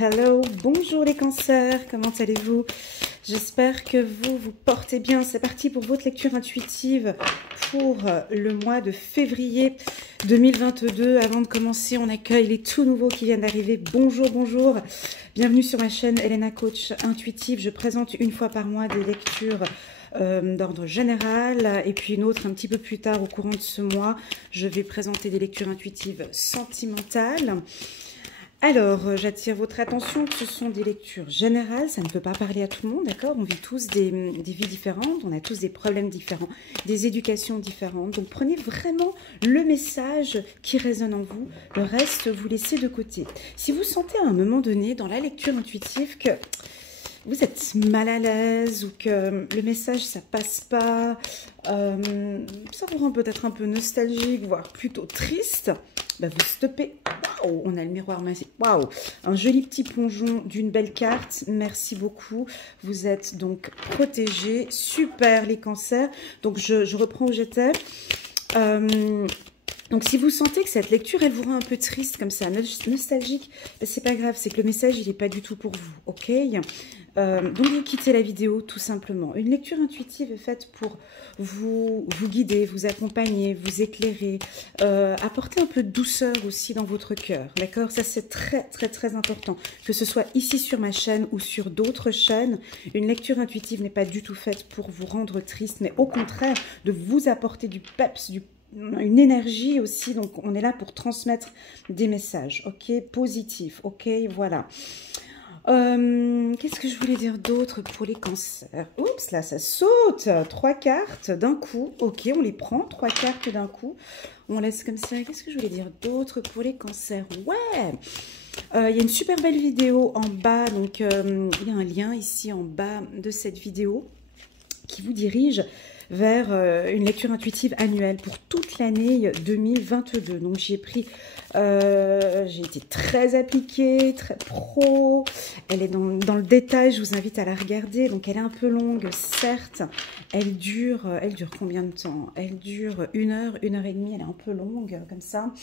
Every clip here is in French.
Hello, bonjour les cancers, comment allez-vous? J'espère que vous vous portez bien. C'est parti pour votre lecture intuitive pour le mois de février 2022. Avant de commencer, on accueille les tout nouveaux qui viennent d'arriver. Bonjour, bonjour. Bienvenue sur ma chaîne Elena Coach Intuitive. Je présente une fois par mois des lectures d'ordre général et puis une autre un petit peu plus tard au courant de ce mois. Je vais présenter des lectures intuitives sentimentales. Alors, j'attire votre attention que ce sont des lectures générales, ça ne peut pas parler à tout le monde, d'accord? On vit tous des vies différentes, on a tous des problèmes différents, des éducations différentes. Donc, prenez vraiment le message qui résonne en vous, le reste, vous laissez de côté. Si vous sentez à un moment donné, dans la lecture intuitive, que vous êtes mal à l'aise ou que le message, ça passe pas, ça vous rend peut-être un peu nostalgique, voire plutôt triste, bah vous stoppez. Waouh, on a le miroir magique. Waouh, un joli petit plongeon d'une belle carte. Merci beaucoup. Vous êtes donc protégés. Super les cancers. Donc je reprends où j'étais. Donc, si vous sentez que cette lecture, elle vous rend un peu triste comme ça, nostalgique, ben, c'est pas grave, c'est que le message, il n'est pas du tout pour vous, ok? Donc, vous quittez la vidéo, tout simplement. Une lecture intuitive est faite pour vous guider, vous accompagner, vous éclairer, apporter un peu de douceur aussi dans votre cœur, d'accord? Ça, c'est très, très, très important. Que ce soit ici sur ma chaîne ou sur d'autres chaînes, une lecture intuitive n'est pas du tout faite pour vous rendre triste, mais au contraire, de vous apporter du peps, une énergie aussi, donc on est là pour transmettre des messages, ok, positifs, ok, voilà. Qu'est-ce que je voulais dire d'autre pour les cancers? Oups, là ça saute, 3 cartes d'un coup, ok, on les prend, 3 cartes d'un coup, on laisse comme ça. Qu'est-ce que je voulais dire d'autre pour les cancers? Ouais, il y a une super belle vidéo en bas, donc il y a un lien ici en bas de cette vidéo qui vous dirige vers une lecture intuitive annuelle pour toute l'année 2022. Donc j'ai pris, j'ai été très appliquée, très pro, elle est dans le détail, je vous invite à la regarder. Donc elle est un peu longue, certes, elle dure combien de temps? Elle dure 1 heure, 1 heure et demie, elle est un peu longue comme ça.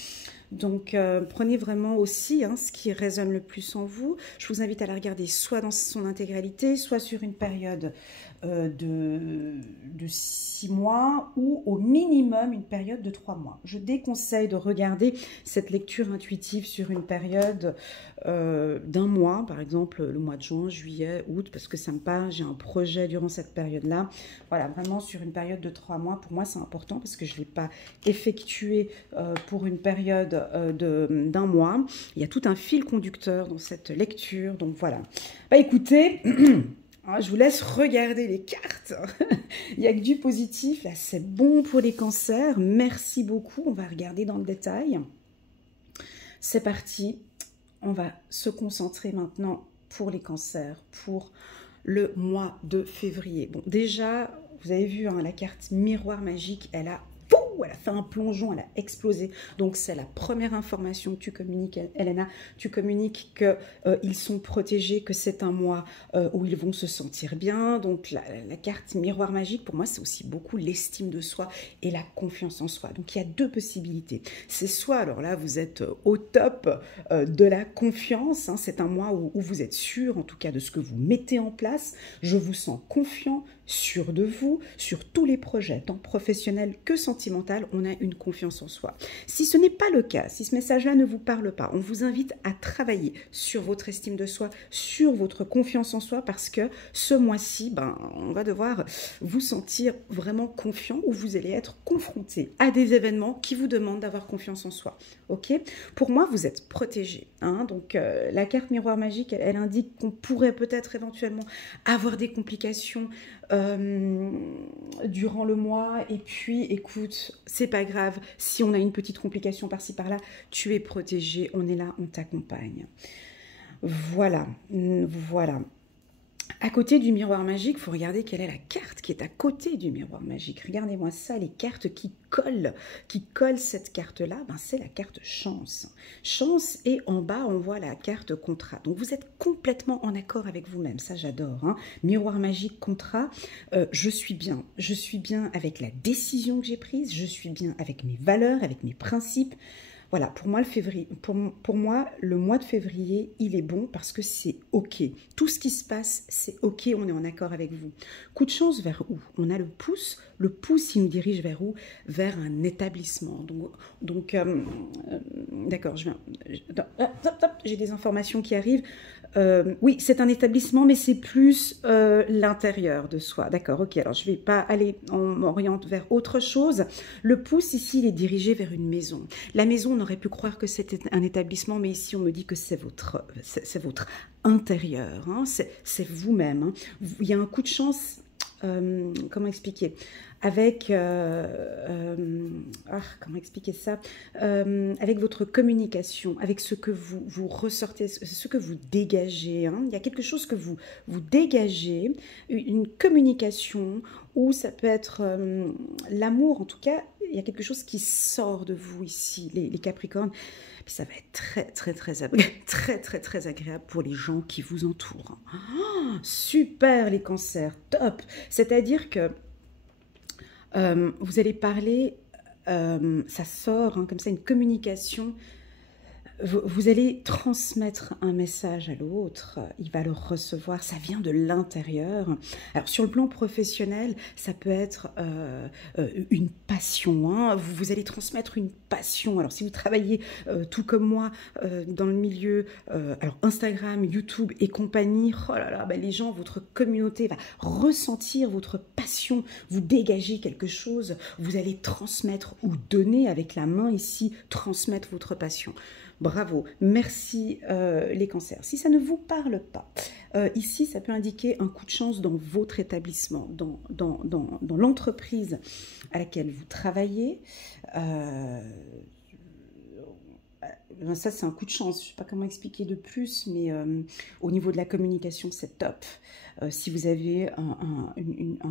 Donc, prenez vraiment aussi ce qui résonne le plus en vous. Je vous invite à la regarder soit dans son intégralité, soit sur une période de 6 mois ou au minimum une période de 3 mois. Je déconseille de regarder cette lecture intuitive sur une période d'1 mois, par exemple le mois de juin, juillet, août, parce que ça me parle, j'ai un projet durant cette période-là. Voilà, vraiment sur une période de 3 mois, pour moi c'est important parce que je ne l'ai pas effectué pour une période d'1 mois. Il y a tout un fil conducteur dans cette lecture, donc voilà. Bah écoutez, je vous laisse regarder les cartes. Il n'y a que du positif, là c'est bon pour les cancers. Merci beaucoup, on va regarder dans le détail. C'est parti, on va se concentrer maintenant pour les cancers, pour le mois de février. Bon, déjà, vous avez vu, la carte miroir magique, elle a fait un plongeon, elle a explosé. Donc, c'est la première information que tu communiques, Elena. Tu communiques qu'ils sont protégés, que c'est un mois où ils vont se sentir bien. Donc, la carte miroir magique, pour moi, c'est aussi beaucoup l'estime de soi et la confiance en soi. Donc, il y a 2 possibilités. C'est soit, alors là, vous êtes au top de la confiance. C'est un mois où vous êtes sûr, en tout cas, de ce que vous mettez en place. Je vous sens confiant, sûr de vous, sur tous les projets, tant professionnels que sentimental, on a une confiance en soi. Si ce n'est pas le cas, si ce message-là ne vous parle pas, on vous invite à travailler sur votre estime de soi, sur votre confiance en soi, parce que ce mois-ci, on va devoir vous sentir vraiment confiant ou vous allez être confronté à des événements qui vous demandent d'avoir confiance en soi. Ok? Pour moi, vous êtes protégé. Donc, la carte miroir magique, elle indique qu'on pourrait peut-être éventuellement avoir des complications durant le mois, et puis écoute, c'est pas grave, si on a une petite complication par-ci par-là, tu es protégé, on est là, on t'accompagne. Voilà, voilà. À côté du miroir magique, il faut regarder quelle est la carte qui est à côté du miroir magique. Regardez-moi ça, les cartes qui collent cette carte-là, c'est la carte chance. Chance, et en bas, on voit la carte contrat. Donc, vous êtes complètement en accord avec vous-même, ça j'adore. Miroir magique, contrat, je suis bien avec la décision que j'ai prise, je suis bien avec mes valeurs, avec mes principes. voilà, pour moi, pour moi, le mois de février, il est bon parce que c'est OK. Tout ce qui se passe, c'est OK, on est en accord avec vous. Coup de chance vers où? On a le pouce. Le pouce, il nous dirige vers où? Vers un établissement. D'accord, j'ai des informations qui arrivent. Oui, c'est un établissement, mais c'est plus l'intérieur de soi. D'accord, ok. Alors, je ne vais pas aller, on m'oriente vers autre chose. Le pouce, ici, il est dirigé vers une maison. La maison, on aurait pu croire que c'était un établissement, mais ici, on me dit que c'est votre intérieur. Hein, c'est vous-même. Hein. Il y a un coup de chance. Comment expliquer? Avec comment expliquer ça? Avec votre communication, avec ce que vous ressortez, ce que vous dégagez. Hein. Il y a quelque chose que vous dégagez, une communication, ou ça peut être l'amour. En tout cas, il y a quelque chose qui sort de vous ici, les Capricornes. Puis ça va être très agréable pour les gens qui vous entourent. Oh, super les cancers, top. C'est-à-dire que vous allez parler, ça sort hein, comme ça, une communication. Vous allez transmettre un message à l'autre, il va le recevoir, ça vient de l'intérieur. Alors sur le plan professionnel, ça peut être une passion, hein. Vous allez transmettre une passion. Alors si vous travaillez tout comme moi dans le milieu, alors Instagram, YouTube et compagnie, oh là là, ben les gens, votre communauté va ressentir votre passion, vous dégagez quelque chose, vous allez transmettre ou donner avec la main ici, transmettre votre passion. Bravo, merci les cancers. Si ça ne vous parle pas, ici ça peut indiquer un coup de chance dans votre établissement, dans l'entreprise à laquelle vous travaillez. Ça c'est un coup de chance, je ne sais pas comment expliquer de plus, mais au niveau de la communication c'est top. Si vous avez un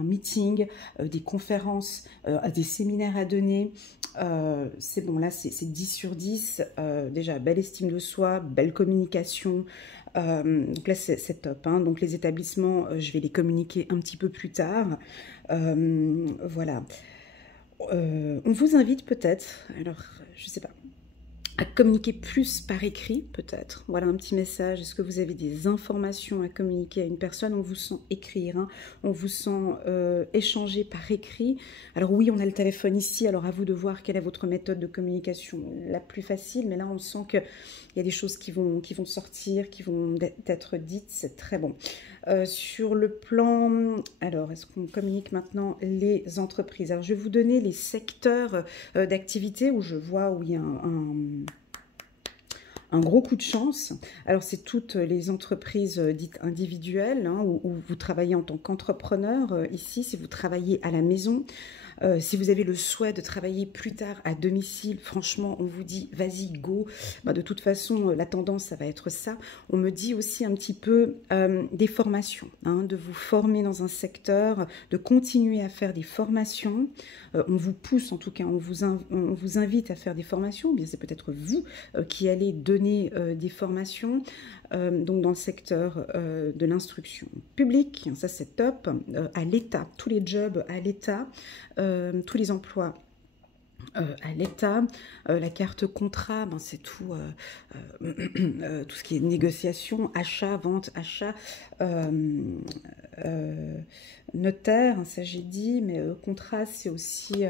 meeting, des conférences, des séminaires à donner, c'est bon, là c'est 10 sur 10, déjà belle estime de soi, belle communication, donc là c'est top, hein. Donc les établissements, je vais les communiquer un petit peu plus tard, voilà. On vous invite peut-être, alors je sais pas, à communiquer plus par écrit, peut-être. Voilà un petit message. Est-ce que vous avez des informations à communiquer à une personne? On vous sent écrire, hein. On vous sent échanger par écrit. Alors oui, on a le téléphone ici, alors à vous de voir quelle est votre méthode de communication la plus facile, mais là on sent qu'il y a des choses qui vont sortir, qui vont être dites, c'est très bon. Sur le plan, alors est-ce qu'on communique maintenant les entreprises? Alors je vais vous donner les secteurs d'activité où je vois où il y a un gros coup de chance. Alors c'est toutes les entreprises dites individuelles, hein, où vous travaillez en tant qu'entrepreneur. Ici, si vous travaillez à la maison, si vous avez le souhait de travailler plus tard à domicile, franchement, on vous dit, vas-y, go. Ben, de toute façon, la tendance, ça va être ça. On me dit aussi un petit peu des formations, hein, de vous former dans un secteur, de continuer à faire des formations. On vous pousse, en tout cas, on vous invite à faire des formations. Ou bien c'est peut-être vous qui allez donner des formations. Donc dans le secteur de l'instruction publique, ça c'est top, à l'État, tous les jobs à l'État, tous les emplois à l'État, la carte contrat, ben c'est tout, tout ce qui est négociation, achat, vente, achat, notaire, ça j'ai dit, mais contrat c'est aussi...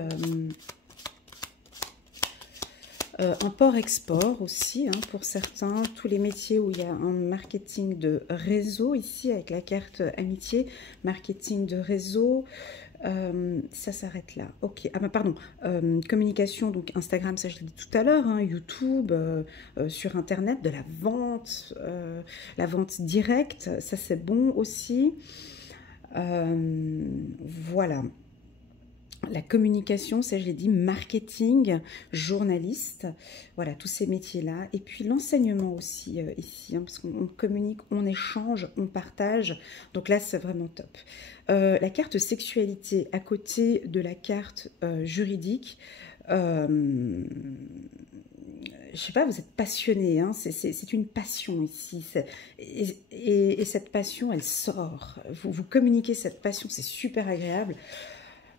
import-export aussi, hein, pour certains, tous les métiers où il y a un marketing de réseau, ici avec la carte amitié, marketing de réseau, ça s'arrête là. Ok, ah bah pardon, communication, donc Instagram, ça je l'ai dit tout à l'heure, hein, YouTube, sur Internet, de la vente directe, ça c'est bon aussi. Voilà. La communication, ça je l'ai dit, marketing, journaliste, voilà, tous ces métiers-là. Et puis l'enseignement aussi, ici, hein, parce qu'on communique, on échange, on partage. Donc là, c'est vraiment top. La carte sexualité, à côté de la carte juridique, je sais pas, vous êtes passionné, hein, c'est une passion ici. Et cette passion, elle sort. Vous communiquez cette passion, c'est super agréable.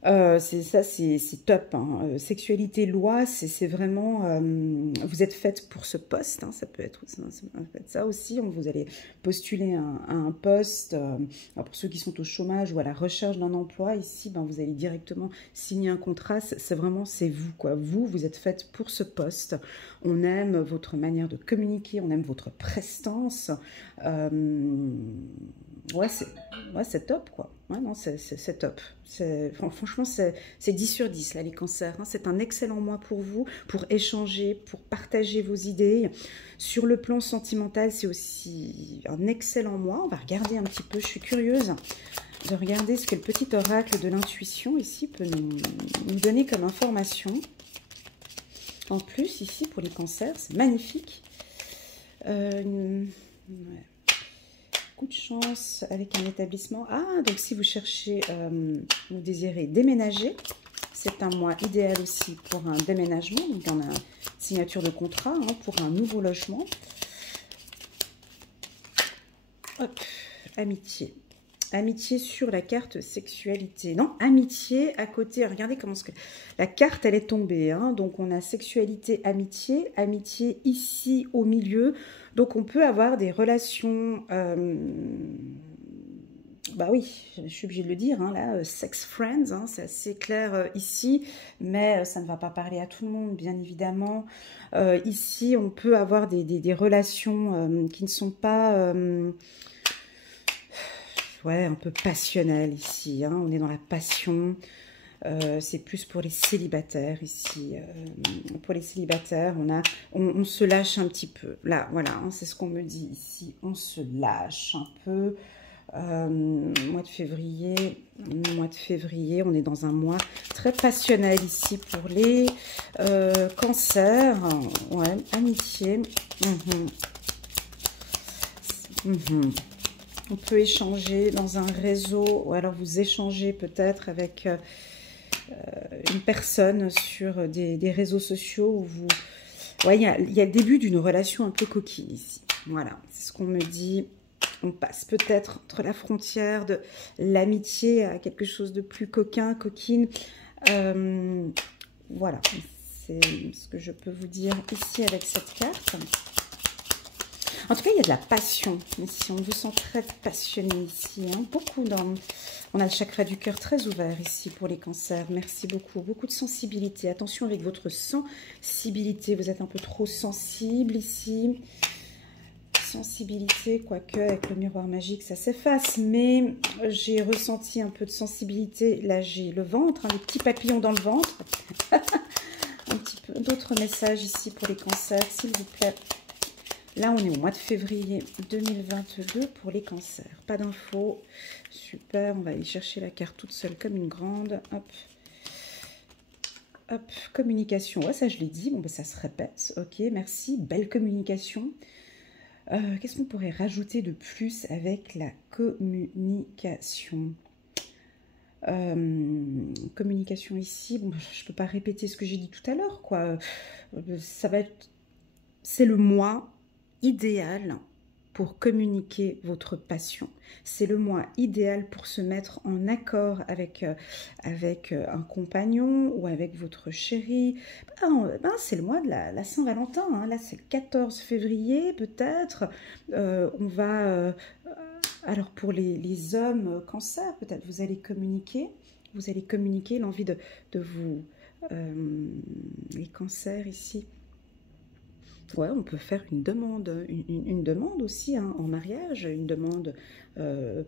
C'est top. Hein. Sexualité, loi, c'est vraiment... vous êtes faite pour ce poste. Hein. Ça peut être ça aussi. Vous allez postuler à un poste. Alors pour ceux qui sont au chômage ou à la recherche d'un emploi, ici, ben, vous allez directement signer un contrat. C'est vraiment, c'est vous, quoi. Vous êtes faite pour ce poste. On aime votre manière de communiquer. On aime votre prestance. Ouais, c'est top, quoi. Ouais, non, c'est top. Franchement, c'est 10 sur 10, là, les cancers. Hein. C'est un excellent mois pour vous, pour échanger, pour partager vos idées. Sur le plan sentimental, c'est aussi un excellent mois. On va regarder un petit peu, je suis curieuse de regarder ce que le petit oracle de l'intuition, ici, peut nous donner comme information. En plus, ici, pour les cancers, c'est magnifique. Ouais. De chance avec un établissement. Ah, donc si vous cherchez, vous désirez déménager, c'est un mois idéal aussi pour un déménagement. Donc on a une signature de contrat hein, pour un nouveau logement. Hop, amitié. Amitié sur la carte sexualité. Non, amitié à côté. Regardez comment la carte, elle est tombée. Hein. Donc, on a sexualité, amitié. Amitié ici au milieu. Donc, on peut avoir des relations... bah oui, je suis obligée de le dire. Hein, là, sex friends, hein, c'est assez clair ici. Mais ça ne va pas parler à tout le monde, bien évidemment. Ici, on peut avoir des relations qui ne sont pas... ouais, un peu passionnel ici, hein. On est dans la passion, c'est plus pour les célibataires ici. Pour les célibataires, on se lâche un petit peu. Là, voilà, hein, c'est ce qu'on me dit ici, on se lâche un peu. Mois de février, on est dans un mois très passionnel ici pour les cancers. Ouais, amitié. On peut échanger dans un réseau, ou alors vous échangez peut-être avec une personne sur des réseaux sociaux où vous... Ouais, il y a le début d'une relation un peu coquine ici. Voilà, c'est ce qu'on me dit. On passe peut-être entre la frontière de l'amitié à quelque chose de plus coquin, coquine. Voilà, c'est ce que je peux vous dire ici avec cette carte. En tout cas, il y a de la passion ici. On vous sent très passionné ici. Hein. Beaucoup dans... On a le chakra du cœur très ouvert ici pour les cancers. Merci beaucoup. Beaucoup de sensibilité. Attention avec votre sensibilité. Vous êtes un peu trop sensible ici. Sensibilité, quoique avec le miroir magique, ça s'efface. Mais j'ai ressenti un peu de sensibilité. Là, j'ai le ventre, hein, les petits papillons dans le ventre. Un petit peu d'autres messages ici pour les cancers, s'il vous plaît. Là, on est au mois de février 2022 pour les cancers. Pas d'infos. Super, on va aller chercher la carte toute seule comme une grande. Hop. Hop, communication. Ouais, ça, je l'ai dit. Bon, ben, ça se répète. Ok, merci. Belle communication. Qu'est-ce qu'on pourrait rajouter de plus avec la communication? Communication ici. Bon, je ne peux pas répéter ce que j'ai dit tout à l'heure, quoi. Ça va être... C'est le mois idéal pour communiquer votre passion. C'est le mois idéal pour se mettre en accord avec un compagnon ou avec votre chéri. C'est le mois de la Saint-Valentin. Hein. Là, c'est le 14 février, peut-être. On va... alors, pour les hommes cancer, peut-être vous allez communiquer. Vous allez communiquer l'envie de vous... les cancers ici. Ouais, on peut faire une demande, une demande aussi hein, en mariage, une demande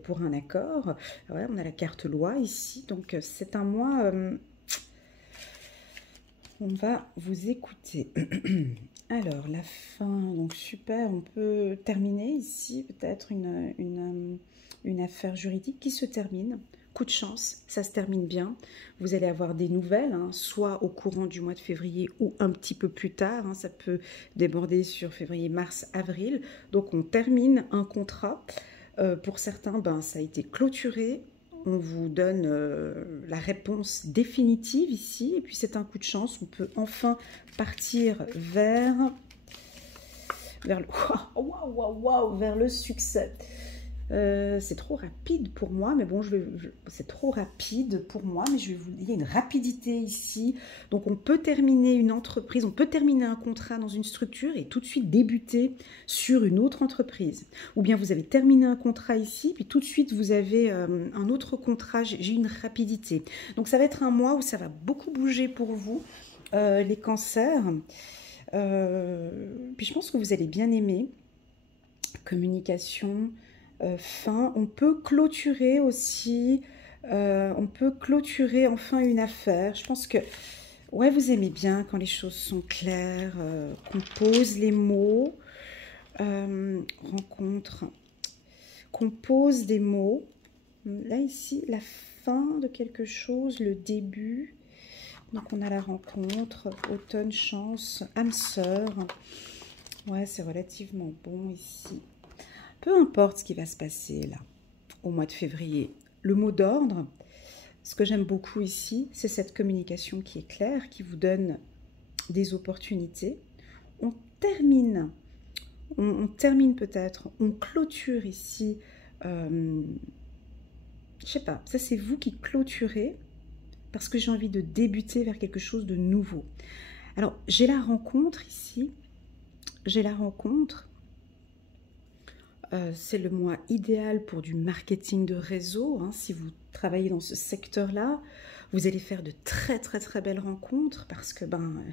pour un accord. Ouais, on a la carte loi ici, donc c'est un mois... on va vous écouter. Alors, la fin, donc super, on peut terminer ici peut-être une affaire juridique qui se termine. Coup de chance, ça se termine bien. Vous allez avoir des nouvelles, hein, soit au courant du mois de février ou un petit peu plus tard. Hein, ça peut déborder sur février, mars, avril. Donc, on termine un contrat. Pour certains, ça a été clôturé. On vous donne la réponse définitive ici. Et puis, c'est un coup de chance. On peut enfin partir vers le succès. C'est trop rapide pour moi, mais bon, c'est trop rapide pour moi, mais je vais vous dire, il y a une rapidité ici. Donc, on peut terminer une entreprise, on peut terminer un contrat dans une structure et tout de suite débuter sur une autre entreprise. Ou bien vous avez terminé un contrat ici, puis tout de suite vous avez un autre contrat. J'ai une rapidité. Donc, ça va être un mois où ça va beaucoup bouger pour vous, les cancers. Puis, je pense que vous allez bien aimer. Communication. Fin, on peut clôturer aussi, on peut clôturer enfin une affaire. Je pense que, ouais, vous aimez bien quand les choses sont claires, qu'on pose les mots, rencontre, qu'on pose des mots. Là, ici, la fin de quelque chose, le début. Donc, on a la rencontre, automne, chance, âme sœur. Ouais, c'est relativement bon ici. Peu importe ce qui va se passer là, au mois de février. Le mot d'ordre, ce que j'aime beaucoup ici, c'est cette communication qui est claire, qui vous donne des opportunités. On termine peut-être, on clôture ici, je sais pas, ça c'est vous qui clôturez, parce que j'ai envie de débuter vers quelque chose de nouveau. Alors, j'ai la rencontre ici, j'ai la rencontre. C'est le mois idéal pour du marketing de réseau. Hein. Si vous travaillez dans ce secteur-là, vous allez faire de très très très belles rencontres parce que,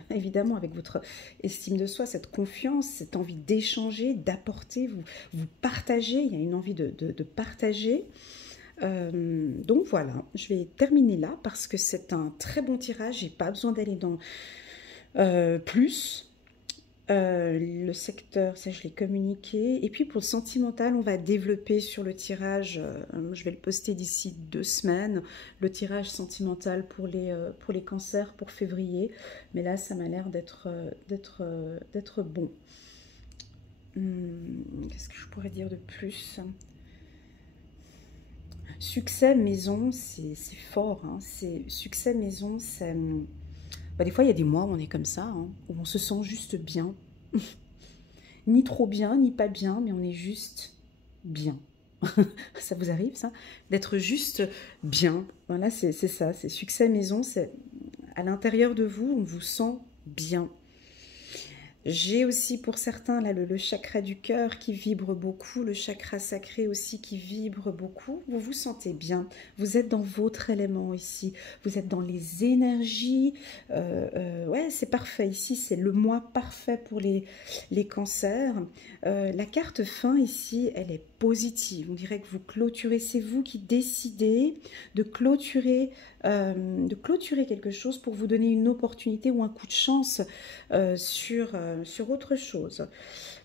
évidemment, avec votre estime de soi, cette confiance, cette envie d'échanger, d'apporter, vous partagez, il y a une envie de partager. Donc voilà, je vais terminer là parce que c'est un très bon tirage, j'ai pas besoin d'aller dans plus. Le secteur, ça je l'ai communiqué. Et puis pour le sentimental, on va développer sur le tirage, je vais le poster d'ici 2 semaines, le tirage sentimental pour les cancers pour février. Mais là, ça m'a l'air d'être bon. Qu'est-ce que je pourrais dire de plus? Succès maison, c'est fort. Hein. Succès maison, c'est... des fois, il y a des mois où on est comme ça, hein, où on se sent juste bien. Ni trop bien, ni pas bien, mais on est juste bien. Ça vous arrive, ça? D'être juste bien. Voilà, c'est ça, c'est succès maison, c'est à l'intérieur de vous, on vous sent bien. J'ai aussi pour certains là le chakra du cœur qui vibre beaucoup, le chakra sacré aussi qui vibre beaucoup. Vous vous sentez bien, vous êtes dans votre élément ici, vous êtes dans les énergies. Ouais, c'est parfait ici, c'est le mois parfait pour les cancers. La carte fin ici, elle est positive. On dirait que vous clôturez, c'est vous qui décidez de clôturer quelque chose pour vous donner une opportunité ou un coup de chance sur autre chose.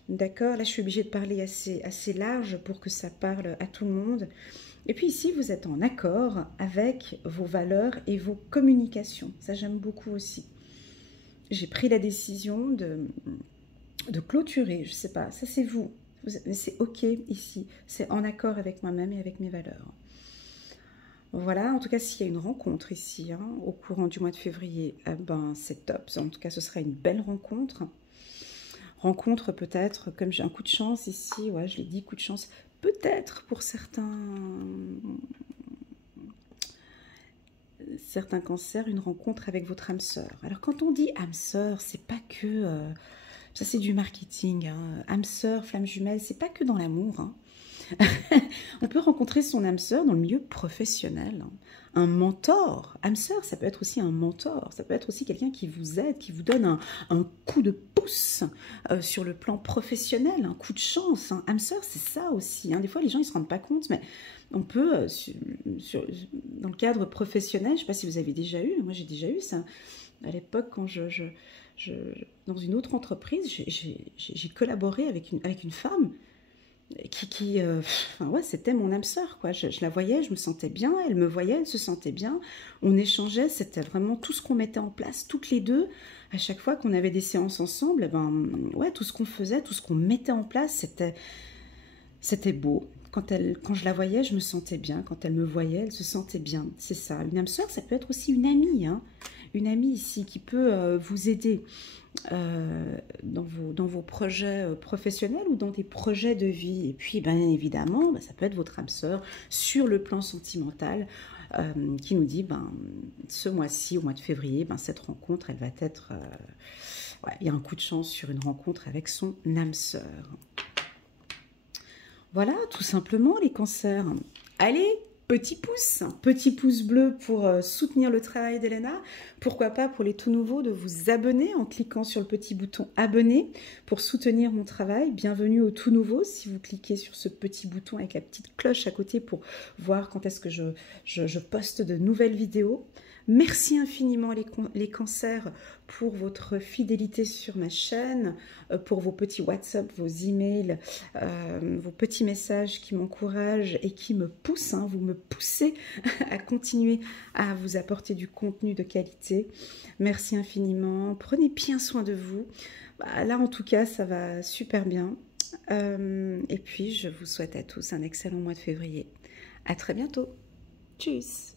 D'accord? Là, je suis obligée de parler assez large pour que ça parle à tout le monde. Et puis ici, vous êtes en accord avec vos valeurs et vos communications. Ça, j'aime beaucoup aussi. J'ai pris la décision de clôturer. Je sais pas, ça c'est vous. C'est ok ici. C'est en accord avec moi-même et avec mes valeurs. Voilà, en tout cas, s'il y a une rencontre ici, hein, au courant du mois de février, c'est top. En tout cas, ce sera une belle rencontre. Rencontre peut-être, comme j'ai un coup de chance ici, ouais, je l'ai dit, coup de chance, peut-être pour certains cancers, une rencontre avec votre âme sœur. Alors, quand on dit âme sœur, c'est pas que... ça, c'est du marketing. Hein. Âme sœur, flamme jumelle, c'est pas que dans l'amour, hein. On peut rencontrer son âme sœur dans le milieu professionnel. Un mentor. Âme sœur, ça peut être aussi un mentor. Ça peut être aussi quelqu'un qui vous aide, qui vous donne un coup de pouce sur le plan professionnel, un coup de chance. Hein. Âme sœur, c'est ça aussi. Hein. Des fois, les gens ne se rendent pas compte, mais on peut, dans le cadre professionnel, je ne sais pas si vous avez déjà eu, moi j'ai déjà eu ça. À l'époque, quand dans une autre entreprise, j'ai collaboré avec une femme ouais, c'était mon âme sœur, quoi. Je la voyais, je me sentais bien, elle me voyait, elle se sentait bien, on échangeait, c'était vraiment tout ce qu'on mettait en place, toutes les deux, à chaque fois qu'on avait des séances ensemble, ouais, tout ce qu'on faisait, tout ce qu'on mettait en place, c'était beau. Quand je la voyais, je me sentais bien, quand elle me voyait, elle se sentait bien, c'est ça. Une âme sœur, ça peut être aussi une amie, hein. Une amie ici qui peut vous aider. dans vos projets professionnels ou dans des projets de vie. Et puis, bien évidemment, ça peut être votre âme sœur sur le plan sentimental qui nous dit, ce mois-ci, au mois de février, cette rencontre, elle va être... ouais, il y a un coup de chance sur une rencontre avec son âme sœur. Voilà, tout simplement, les cancers. Allez, petit pouce bleu pour soutenir le travail d'Elena. Pourquoi pas pour les tout nouveaux de vous abonner en cliquant sur le petit bouton abonner pour soutenir mon travail. Bienvenue aux tout nouveaux si vous cliquez sur ce petit bouton avec la petite cloche à côté pour voir quand est-ce que je poste de nouvelles vidéos. Merci infiniment les cancers pour votre fidélité sur ma chaîne, pour vos petits WhatsApp, vos emails, vos petits messages qui m'encouragent et qui me poussent. Vous me poussez à continuer à vous apporter du contenu de qualité. Merci infiniment. Prenez bien soin de vous. Là, en tout cas, ça va super bien. Et puis, je vous souhaite à tous un excellent mois de février. À très bientôt. Tchuss.